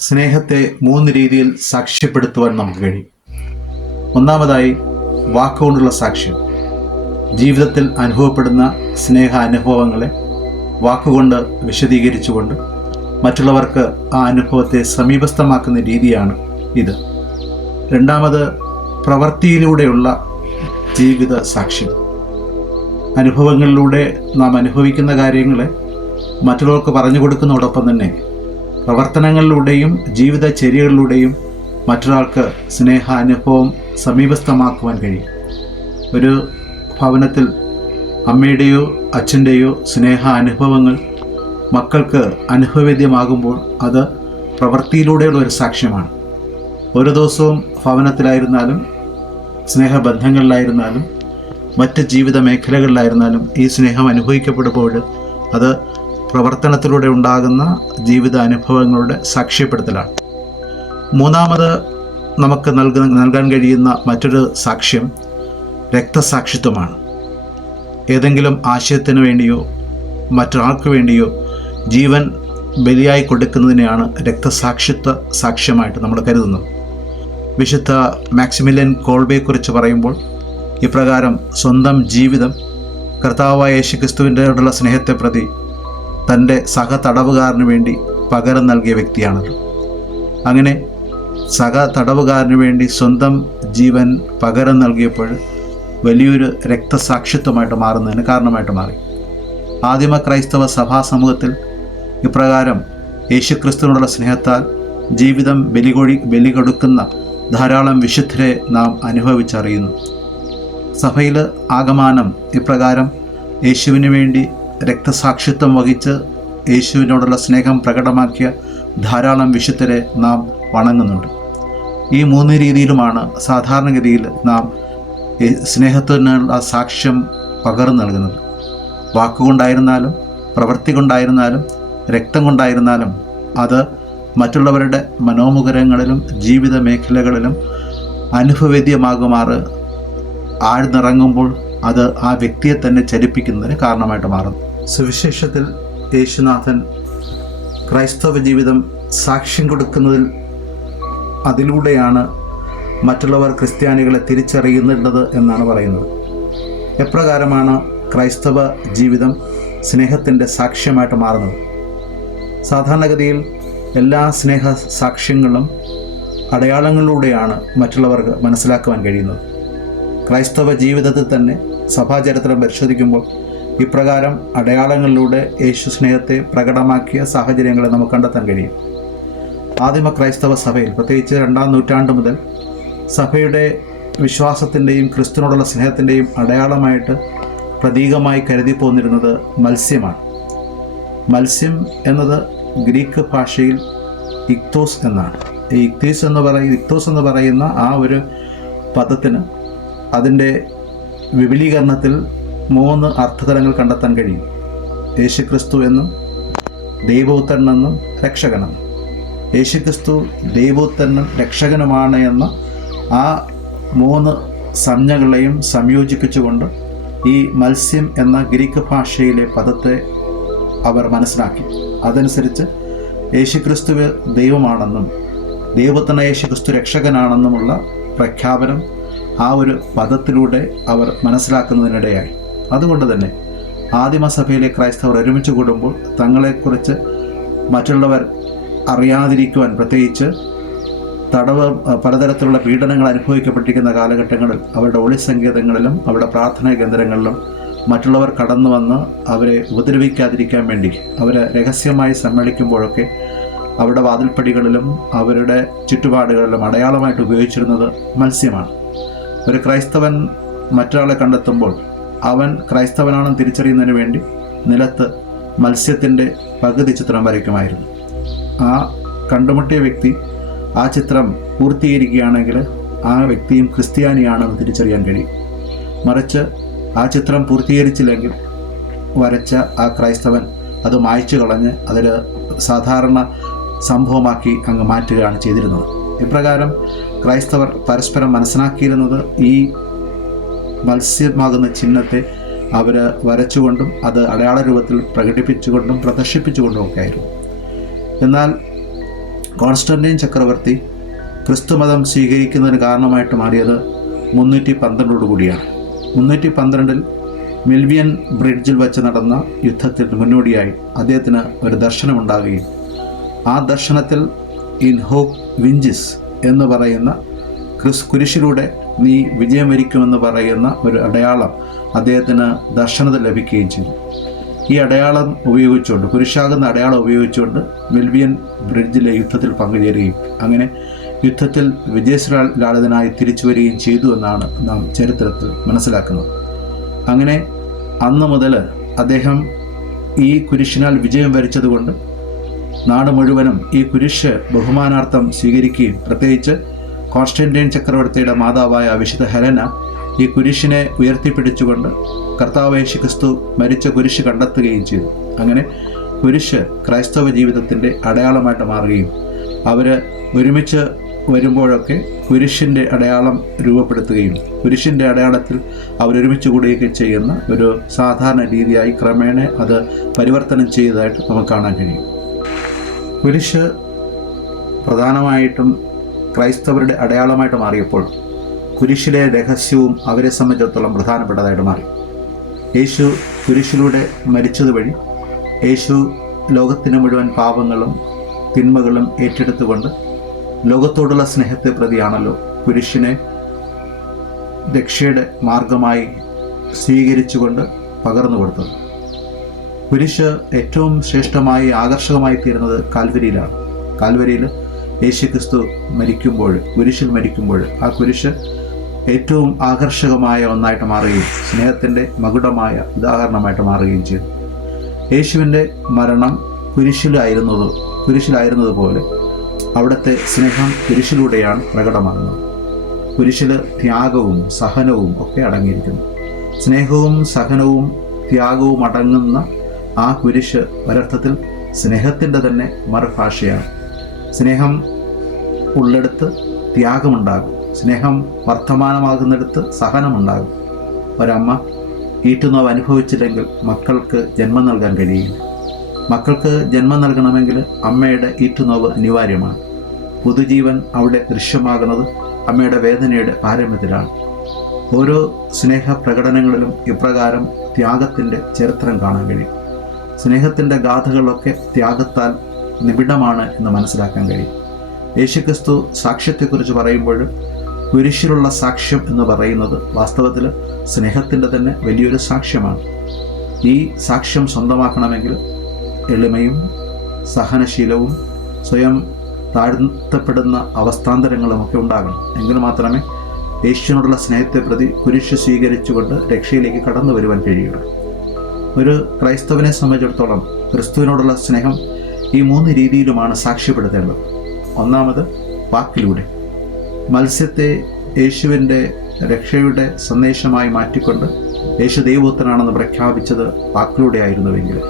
സ്നേഹത്തെ മൂന്ന് രീതിയിൽ സാക്ഷ്യപ്പെടുത്തുവാൻ നമുക്ക് കഴിയും. ഒന്നാമതായി വാക്കുകൊണ്ടുള്ള സാക്ഷ്യം. ജീവിതത്തിൽ അനുഭവപ്പെടുന്ന സ്നേഹ അനുഭവങ്ങളെ വാക്കുകൊണ്ട് വിശദീകരിച്ചുകൊണ്ട് മറ്റുള്ളവർക്ക് ആ അനുഭവത്തെ സമീപസ്ഥമാക്കുന്ന രീതിയാണ് ഇത്. രണ്ടാമത് പ്രവൃത്തിയിലൂടെയുള്ള ജീവിത സാക്ഷ്യം. അനുഭവങ്ങളിലൂടെ നാം അനുഭവിക്കുന്ന കാര്യങ്ങളെ മറ്റുള്ളവർക്ക് പറഞ്ഞു കൊടുക്കുന്നതോടൊപ്പം തന്നെ പ്രവർത്തനങ്ങളിലൂടെയും ജീവിതചര്യകളിലൂടെയും മറ്റൊരാൾക്ക് സ്നേഹാനുഭവം സമീപസ്ഥമാക്കുവാൻ കഴിയും. ഒരു ഭവനത്തിൽ അമ്മയുടെയോ അച്ഛന്റെയോ സ്നേഹ അനുഭവങ്ങൾ മക്കൾക്ക് അനുഭവവേദ്യമാകുമ്പോൾ അത് പ്രവൃത്തിയിലൂടെയുള്ള ഒരു സാക്ഷ്യമാണ്. ഒരു ദിവസവും ഭവനത്തിലായിരുന്നാലും സ്നേഹബന്ധങ്ങളിലായിരുന്നാലും മറ്റ് ജീവിത മേഖലകളിലായിരുന്നാലും ഈ സ്നേഹം അനുഭവിക്കപ്പെടുമ്പോൾ അത് പ്രവർത്തനത്തിലൂടെ ഉണ്ടാകുന്ന ജീവിത അനുഭവങ്ങളുടെ സാക്ഷ്യപ്പെടുത്തലാണ്. മൂന്നാമത് നമുക്ക് നൽകുന്ന നൽകാൻ കഴിയുന്ന മറ്റൊരു സാക്ഷ്യം രക്തസാക്ഷിത്വമാണ്. ഏതെങ്കിലും ആശയത്തിന് വേണ്ടിയോ മറ്റൊരാൾക്ക് വേണ്ടിയോ ജീവൻ ബലിയായി കൊടുക്കുന്നതിനെയാണ് രക്തസാക്ഷിത്വ സാക്ഷ്യമായിട്ട് നമ്മൾ കരുതുന്നത്. വിശുദ്ധ മാക്സിമിലിയൻ കോൾബയെക്കുറിച്ച് പറയുമ്പോൾ ഇപ്രകാരം സ്വന്തം ജീവിതം കർത്താവായ യേശു ക്രിസ്തുവിന്റെയോടുള്ള സ്നേഹത്തെ പ്രതി തന്റെ സഹ തടവുകാരന് വേണ്ടി പകരം നൽകിയ വ്യക്തിയാണല്ലോ അങ്ങനെ സഹ തടവുകാരന് വേണ്ടി സ്വന്തം ജീവൻ പകരം നൽകിയപ്പോൾ വലിയൊരു രക്തസാക്ഷിത്വമായിട്ട് മാറുന്നതിന് കാരണമായിട്ട് മാറി. ആദിമ ക്രൈസ്തവ സഭാ സമൂഹത്തിൽ ഇപ്രകാരം യേശുക്രിസ്തുവിനുള്ള സ്നേഹത്താൽ ജീവിതം ബലികൊഴി ബലി കൊടുക്കുന്ന ധാരാളം വിശുദ്ധരെ നാം അനുഭവിച്ചറിയുന്നു. സഭയിൽ ആഗമാനം ഇപ്രകാരം യേശുവിന് വേണ്ടി രക്തസാക്ഷിത്വം വഹിച്ച് യേശുവിനോടുള്ള സ്നേഹം പ്രകടമാക്കിയ ധാരാളം വിശുദ്ധരെ നാം വണങ്ങുന്നുണ്ട്. ഈ മൂന്ന് രീതിയിലുമാണ് സാധാരണഗതിയിൽ നാം സ്നേഹത്തിനുള്ള സാക്ഷ്യം പകർന്നു നൽകുന്നത്. വാക്കുകൊണ്ടായിരുന്നാലും പ്രവൃത്തി കൊണ്ടായിരുന്നാലും രക്തം കൊണ്ടായിരുന്നാലും അത് മറ്റുള്ളവരുടെ മനോമുഖരങ്ങളിലും ജീവിത മേഖലകളിലും അനുഭവേദ്യമാകുമാറ് ആഴ്ന്നിറങ്ങുമ്പോൾ അത് ആ വ്യക്തിയെ തന്നെ ചലിപ്പിക്കുന്നതിന് കാരണമായിട്ട് മാറുന്നു. സുവിശേഷത്തിൽ യേശുനാഥൻ ക്രൈസ്തവ ജീവിതം സാക്ഷ്യം കൊടുക്കുന്നതിൽ അതിലൂടെയാണ് മറ്റുള്ളവർ ക്രിസ്ത്യാനികളെ തിരിച്ചറിയുന്നുള്ളത് എന്നാണ് പറയുന്നത്. എപ്രകാരമാണ് ക്രൈസ്തവ ജീവിതം സ്നേഹത്തിന്റെ സാക്ഷ്യമായിട്ട് മാറുന്നത്? സാധാരണഗതിയിൽ എല്ലാ സ്നേഹ സാക്ഷ്യങ്ങളും അടയാളങ്ങളിലൂടെയാണ് മറ്റുള്ളവർക്ക് മനസ്സിലാക്കുവാൻ കഴിയുന്നത്. ക്രൈസ്തവ ജീവിതത്തിൽ തന്നെ സഭാചരിത്രം പരിശോധിക്കുമ്പോൾ ഇപ്രകാരം അടയാളങ്ങളിലൂടെ യേശു സ്നേഹത്തെ പ്രകടമാക്കിയ സാഹചര്യങ്ങളെ നമുക്ക് കണ്ടെത്താൻ കഴിയും. ആദിമ ക്രൈസ്തവ സഭയിൽ പ്രത്യേകിച്ച് രണ്ടാം നൂറ്റാണ്ട് മുതൽ സഭയുടെ വിശ്വാസത്തിന്റെയും ക്രിസ്തുവിനോടുള്ള സ്നേഹത്തിന്റെയും അടയാളമായിട്ട് പ്രതീകമായി കരുതി പോന്നിരുന്നത് മത്സ്യമാണ്. മത്സ്യം എന്നത് ഗ്രീക്ക് ഭാഷയിൽ ഇക്തോസ് എന്നാണ്. ഈ ഇക്തീസ് എന്ന് പറയുന്ന ഇക്തോസ് എന്ന് പറയുന്ന ആ ഒരു പദത്തിന് അതിന്റെ വിപുലീകരണത്തിൽ മൂന്ന് അർത്ഥതലങ്ങൾ കണ്ടെത്താൻ കഴിയും. യേശുക്രിസ്തു എന്നും ദൈവോത്തരൻ എന്നും രക്ഷകനെന്നും യേശുക്രിസ്തു ദൈവോത്തരനും രക്ഷകനുമാണ് എന്ന ആ മൂന്ന് സംജ്ഞകളെയും സംയോജിപ്പിച്ചുകൊണ്ട് ഈ മത്സ്യം എന്ന ഗ്രീക്ക് ഭാഷയിലെ പദത്തെ അവർ മനസ്സിലാക്കി. അതനുസരിച്ച് യേശുക്രിസ്തു ദൈവമാണെന്നും ദൈവത്തിന് യേശുക്രിസ്തു രക്ഷകനാണെന്നുമുള്ള പ്രഖ്യാപനം ആ ഒരു പദത്തിലൂടെ അവർ മനസ്സിലാക്കുന്നതിനിടയായി. അതുകൊണ്ട് തന്നെ ആദിമസഭയിലെ ക്രൈസ്തവർ ഒരുമിച്ച് കൂടുമ്പോൾ തങ്ങളെക്കുറിച്ച് മറ്റുള്ളവർ അറിയാതിരിക്കുവാൻ പ്രത്യേകിച്ച് തടവ് പലതരത്തിലുള്ള പീഡനങ്ങൾ അനുഭവിക്കപ്പെട്ടിരിക്കുന്ന കാലഘട്ടങ്ങളിൽ അവരുടെ ഒളി സങ്കേതങ്ങളിലും അവരുടെ പ്രാർത്ഥനാ കേന്ദ്രങ്ങളിലും മറ്റുള്ളവർ കടന്നു വന്ന് അവരെ ഉപദ്രവിക്കാതിരിക്കാൻ വേണ്ടി അവരെ രഹസ്യമായി സമ്മേളിക്കുമ്പോഴൊക്കെ അവരുടെ വാതിൽപ്പടികളിലും അവരുടെ ചുറ്റുപാടുകളിലും അടയാളമായിട്ട് ഉപയോഗിച്ചിരുന്നത് മത്സ്യമാണ്. ഒരു ക്രൈസ്തവൻ മറ്റൊരാളെ കണ്ടെത്തുമ്പോൾ അവൻ ക്രൈസ്തവനാണെന്ന് തിരിച്ചറിയുന്നതിന് വേണ്ടി നിലത്ത് മത്സ്യത്തിന്റെ പകുതി ചിത്രം വരയ്ക്കുമായിരുന്നു. ആ കണ്ടുമുട്ടിയ വ്യക്തി ആ ചിത്രം പൂർത്തീകരിക്കുകയാണെങ്കിൽ ആ വ്യക്തിയും ക്രിസ്ത്യാനിയാണെന്ന് തിരിച്ചറിയാൻ കഴിയും. മറിച്ച് ആ ചിത്രം പൂർത്തീകരിച്ചില്ലെങ്കിൽ വരച്ച ആ ക്രൈസ്തവൻ അത് മായ്ച്ചു കളഞ്ഞ് അതിൽ സാധാരണ സംഭവമാക്കി അങ്ങ് മാറ്റുകയാണ് ചെയ്തിരുന്നത്. ഇപ്രകാരം ക്രൈസ്തവർ പരസ്പരം മനസ്സിലാക്കിയിരുന്നത് ഈ മത്സ്യമാകുന്ന ചിഹ്നത്തെ അവർ വരച്ചുകൊണ്ടും അത് അടയാള രൂപത്തിൽ പ്രകടിപ്പിച്ചുകൊണ്ടും പ്രദർശിപ്പിച്ചുകൊണ്ടും ഒക്കെ ആയിരുന്നു. എന്നാൽ കോൺസ്റ്റന്റൈൻ ചക്രവർത്തി ക്രിസ്തുമതം സ്വീകരിക്കുന്നതിന് കാരണമായിട്ട് മാറിയത് മുന്നൂറ്റി പന്ത്രണ്ടോട് കൂടിയാണ്. മുന്നൂറ്റി പന്ത്രണ്ടിൽ മിൽവിയൻ ബ്രിഡ്ജിൽ വെച്ച് നടന്ന യുദ്ധത്തിന് മുന്നോടിയായി അദ്ദേഹത്തിന് ഒരു ദർശനമുണ്ടാകുകയും ആ ദർശനത്തിൽ ഇൻ ഹോക്ക് വിഞ്ചിസ് എന്ന് പറയുന്ന ക്രിസ് കുരിശിലൂടെ നീ വിജയം വരിക്കുമെന്ന് പറയുന്ന ഒരു അടയാളം അദ്ദേഹത്തിന് ദർശനത്തിൽ ലഭിക്കുകയും ചെയ്തു. ഈ അടയാളം ഉപയോഗിച്ചുകൊണ്ട് കുരിശാകുന്ന അടയാളം ഉപയോഗിച്ചുകൊണ്ട് മെൽബിയൻ ബ്രിഡ്ജിലെ യുദ്ധത്തിൽ പങ്കുചേരുകയും അങ്ങനെ യുദ്ധത്തിൽ വിജയശ്രാളിതനായി തിരിച്ചു വരികയും ചെയ്തു എന്നാണ് നാം ചരിത്രത്തിൽ മനസ്സിലാക്കുന്നത്. അങ്ങനെ അന്ന് മുതൽ അദ്ദേഹം ഈ കുരിശിനാൽ വിജയം വരിച്ചതുകൊണ്ട് നാട് മുഴുവനും ഈ കുരിശ് ബഹുമാനാർത്ഥം സ്വീകരിക്കുകയും പ്രത്യേകിച്ച് കോൺസ്റ്റന്റൈൻ ചക്രവർത്തിയുടെ മാതാവായ വിശുദ്ധ ഹെലന ഈ കുരിശിനെ ഉയർത്തിപ്പിടിച്ചുകൊണ്ട് കർത്താവ് യേശു ക്രിസ്തു മരിച്ച കുരിശ് കണ്ടെത്തുകയും ചെയ്തു. അങ്ങനെ കുരിശ് ക്രൈസ്തവ ജീവിതത്തിന്റെ അടയാളമായിട്ട് മാറുകയും അവർ ഒരുമിച്ച് വരുമ്പോഴൊക്കെ കുരിശിന്റെ അടയാളം രൂപപ്പെടുത്തുകയും കുരിശിന്റെ അടയാളത്തിൽ അവരൊരുമിച്ച് കൂടുകയൊക്കെ ചെയ്യുന്ന ഒരു സാധാരണ രീതിയായി ക്രമേണ അത് പരിവർത്തനം ചെയ്തതായിട്ട് നമുക്ക് കാണാൻ കഴിയും. കുരിശ് പ്രധാനമായിട്ടും ക്രൈസ്തവരുടെ അടയാളമായിട്ട് മാറിയപ്പോൾ കുരിശിലെ രഹസ്യവും അവരെ സംബന്ധിച്ചിടത്തോളം പ്രധാനപ്പെട്ടതായിട്ട് മാറി. യേശു കുരിശിലൂടെ മരിച്ചതുവഴി യേശു ലോകത്തിന് മുഴുവൻ പാപങ്ങളും തിന്മകളും ഏറ്റെടുത്തുകൊണ്ട് ലോകത്തോടുള്ള സ്നേഹത്തെ പ്രതിയാണല്ലോ കുരിശിനെ രക്ഷയുടെ മാർഗമായി സ്വീകരിച്ചുകൊണ്ട് പകർന്നു കൊടുത്തത്. കുരിശ് ഏറ്റവും ശ്രേഷ്ഠമായി ആകർഷകമായി തീരുന്നത് കാൽവരിയിലാണ്. കാൽവരിയിൽ യേശു ക്രിസ്തു മരിക്കുമ്പോൾ കുരിശിൽ മരിക്കുമ്പോൾ ആ കുരിശ് ഏറ്റവും ആകർഷകമായ ഒന്നായിട്ട് മാറുകയും സ്നേഹത്തിന്റെ മകുടമായ ഉദാഹരണമായിട്ട് മാറുകയും ചെയ്തു. യേശുവിന്റെ മരണം കുരിശിലായിരുന്നത് കുരിശിലായിരുന്നതുപോലെ അവിടുത്തെ സ്നേഹം കുരിശിലൂടെയാണ് പ്രകടമാകുന്നത്. കുരിശിൽ ത്യാഗവും സഹനവും ഒക്കെ അടങ്ങിയിരിക്കുന്നു. സ്നേഹവും സഹനവും ത്യാഗവും അടങ്ങുന്ന ആ കുരിശ് ഒരർത്ഥത്തിൽ സ്നേഹത്തിന്റെ തന്നെ മറുഭാഷയാണ്. സ്നേഹം ഉള്ളിടത്ത് ത്യാഗമുണ്ടാകും. സ്നേഹം വർത്തമാനമാകുന്നിടത്ത് സഹനമുണ്ടാകും. ഒരമ്മ ഈറ്റുനോവ് അനുഭവിച്ചില്ലെങ്കിൽ മക്കൾക്ക് ജന്മം നൽകാൻ കഴിയില്ല. മക്കൾക്ക് ജന്മം നൽകണമെങ്കിൽ അമ്മയുടെ ഈറ്റുനോവ് അനിവാര്യമാണ്. പുതുജീവൻ അവിടെ ദൃശ്യമാകുന്നത് അമ്മയുടെ വേദനയുടെ പാരമ്യത്തിലാണ് ഓരോ സ്നേഹ പ്രകടനങ്ങളിലും ഇപ്രകാരം ത്യാഗത്തിന്റെ ചരിത്രം കാണാൻ കഴിയും. സ്നേഹത്തിന്റെ ഗാഥകളൊക്കെ ത്യാഗത്താൽ നിബിഡമാണ് എന്ന് മനസ്സിലാക്കാൻ കഴിയും. യേശുക്രിസ്തു സാക്ഷ്യത്തെക്കുറിച്ച് പറയുമ്പോൾ കുരിശിലുള്ള സാക്ഷ്യം എന്ന് പറയുന്നത് വാസ്തവത്തിൽ സ്നേഹത്തിന്റെ തന്നെ വലിയൊരു സാക്ഷ്യമാണ്. ഈ സാക്ഷ്യം സ്വന്തമാക്കണമെങ്കിൽ എളിമയും സഹനശീലവും സ്വയം താഴ്ത്തപ്പെടുന്ന അവസ്ഥാന്തരങ്ങളുമൊക്കെ ഉണ്ടാകണം. എങ്കിൽ മാത്രമേ യേശുവിനോടുള്ള സ്നേഹത്തെ പ്രതി കുരിശ് സ്വീകരിച്ചുകൊണ്ട് രക്ഷയിലേക്ക് കടന്നു വരുവാൻ കഴിയുള്ളൂ ഒരു ക്രൈസ്തവനെ സംബന്ധിച്ചിടത്തോളം ക്രിസ്തുവിനോടുള്ള സ്നേഹം ഈ മൂന്ന് രീതിയിലുമാണ് സാക്ഷ്യപ്പെടുത്തേണ്ടത്. ഒന്നാമത് വാക്കിലൂടെ. മത്സ്യത്തെ യേശുവിന്റെ രക്ഷയുടെ സന്ദേശമായി മാറ്റിക്കൊണ്ട് യേശു ദൈവപുത്രനാണെന്ന് പ്രഖ്യാപിച്ചത് വാക്കിലൂടെ ആയിരുന്നുവെങ്കിൽ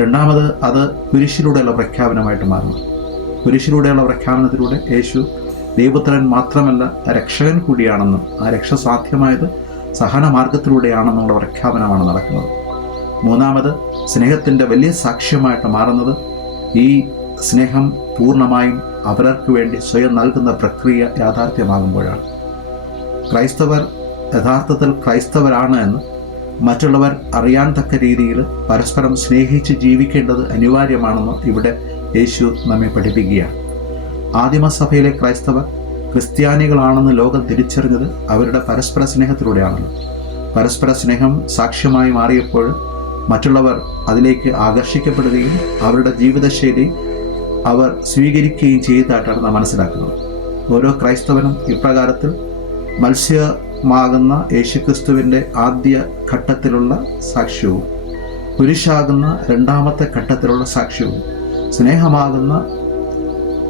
രണ്ടാമത് അത് കുരിശിലൂടെയുള്ള പ്രഖ്യാപനമായിട്ട് മാറുന്നു. കുരിശിലൂടെയുള്ള പ്രഖ്യാപനത്തിലൂടെ യേശു ദൈവപുത്രൻ മാത്രമല്ല രക്ഷകൻ കൂടിയാണെന്നും ആ രക്ഷ സാധ്യമായത് സഹനമാർഗത്തിലൂടെയാണെന്നുള്ള പ്രഖ്യാപനമാണ് നടക്കുന്നത്. മൂന്നാമത് സ്നേഹത്തിന്റെ വലിയ സാക്ഷ്യമായിട്ട് മാറുന്നത് ഈ സ്നേഹം പൂർണമായും അവരർക്ക് വേണ്ടി സ്വയം നൽകുന്ന പ്രക്രിയ യാഥാർത്ഥ്യമാകുമ്പോഴാണ്. ക്രൈസ്തവർ യഥാർത്ഥത്തിൽ ക്രൈസ്തവരാണ് എന്ന് മറ്റുള്ളവർ അറിയാൻ തക്ക രീതിയിൽ പരസ്പരം സ്നേഹിച്ച് ജീവിക്കേണ്ടത് അനിവാര്യമാണെന്ന് ഇവിടെ യേശു നമ്മെ പഠിപ്പിക്കുകയാണ്. ആദിമസഭയിലെ ക്രൈസ്തവർ ക്രിസ്ത്യാനികളാണെന്ന് ലോകം തിരിച്ചറിഞ്ഞത് അവരുടെ പരസ്പര സ്നേഹത്തിലൂടെയാണല്ലോ പരസ്പര സ്നേഹം സാക്ഷ്യമായി മാറിയപ്പോൾ മറ്റുള്ളവർ അതിലേക്ക് ആകർഷിക്കപ്പെടുകയും അവരുടെ ജീവിതശൈലി അവർ സ്വീകരിക്കുകയും ചെയ്തതായിട്ടാണ് നാം മനസ്സിലാക്കുന്നത്. ഓരോ ക്രൈസ്തവനും ഇപ്രകാരത്തിൽ മത്സ്യമാകുന്ന യേശുക്രിസ്തുവിന്റെ ആദ്യ ഘട്ടത്തിലുള്ള സാക്ഷ്യവും പുരുഷാകുന്ന രണ്ടാമത്തെ ഘട്ടത്തിലുള്ള സാക്ഷ്യവും സ്നേഹമാകുന്ന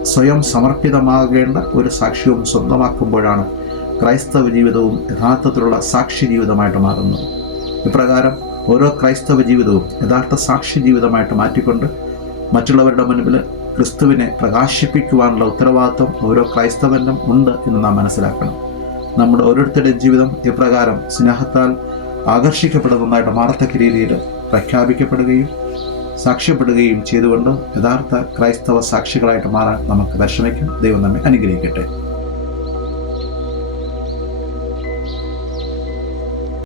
സ്വയം സമർപ്പിതമാകേണ്ട ഒരു സാക്ഷ്യവും സ്വന്തമാക്കുമ്പോഴാണ് ക്രൈസ്തവ ജീവിതവും യഥാർത്ഥത്തിലുള്ള സാക്ഷി ജീവിതമായിട്ട് മാറുന്നത്. ഇപ്രകാരം ഓരോ ക്രൈസ്തവ ജീവിതവും യഥാർത്ഥ സാക്ഷ്യ ജീവിതമായിട്ട് മാറ്റിക്കൊണ്ട് മറ്റുള്ളവരുടെ മുൻപിൽ ക്രിസ്തുവിനെ പ്രകാശിപ്പിക്കുവാനുള്ള ഉത്തരവാദിത്വം ഓരോ ക്രൈസ്തവനും ഉണ്ട് എന്ന് നാം മനസ്സിലാക്കണം. നമ്മുടെ ഓരോരുത്തരുടെയും ജീവിതം ഇപ്രകാരം സ്നേഹത്താൽ ആകർഷിക്കപ്പെടുന്നതായിട്ട് മാറത്തക്ക രീതിയിൽ പ്രഖ്യാപിക്കപ്പെടുകയും സാക്ഷ്യപ്പെടുകയും ചെയ്തുകൊണ്ട് യഥാർത്ഥ ക്രൈസ്തവ സാക്ഷികളായിട്ട് മാറാൻ നമുക്ക് പരിശ്രമിക്കാം. ദൈവം നമ്മെ അനുഗ്രഹിക്കട്ടെ.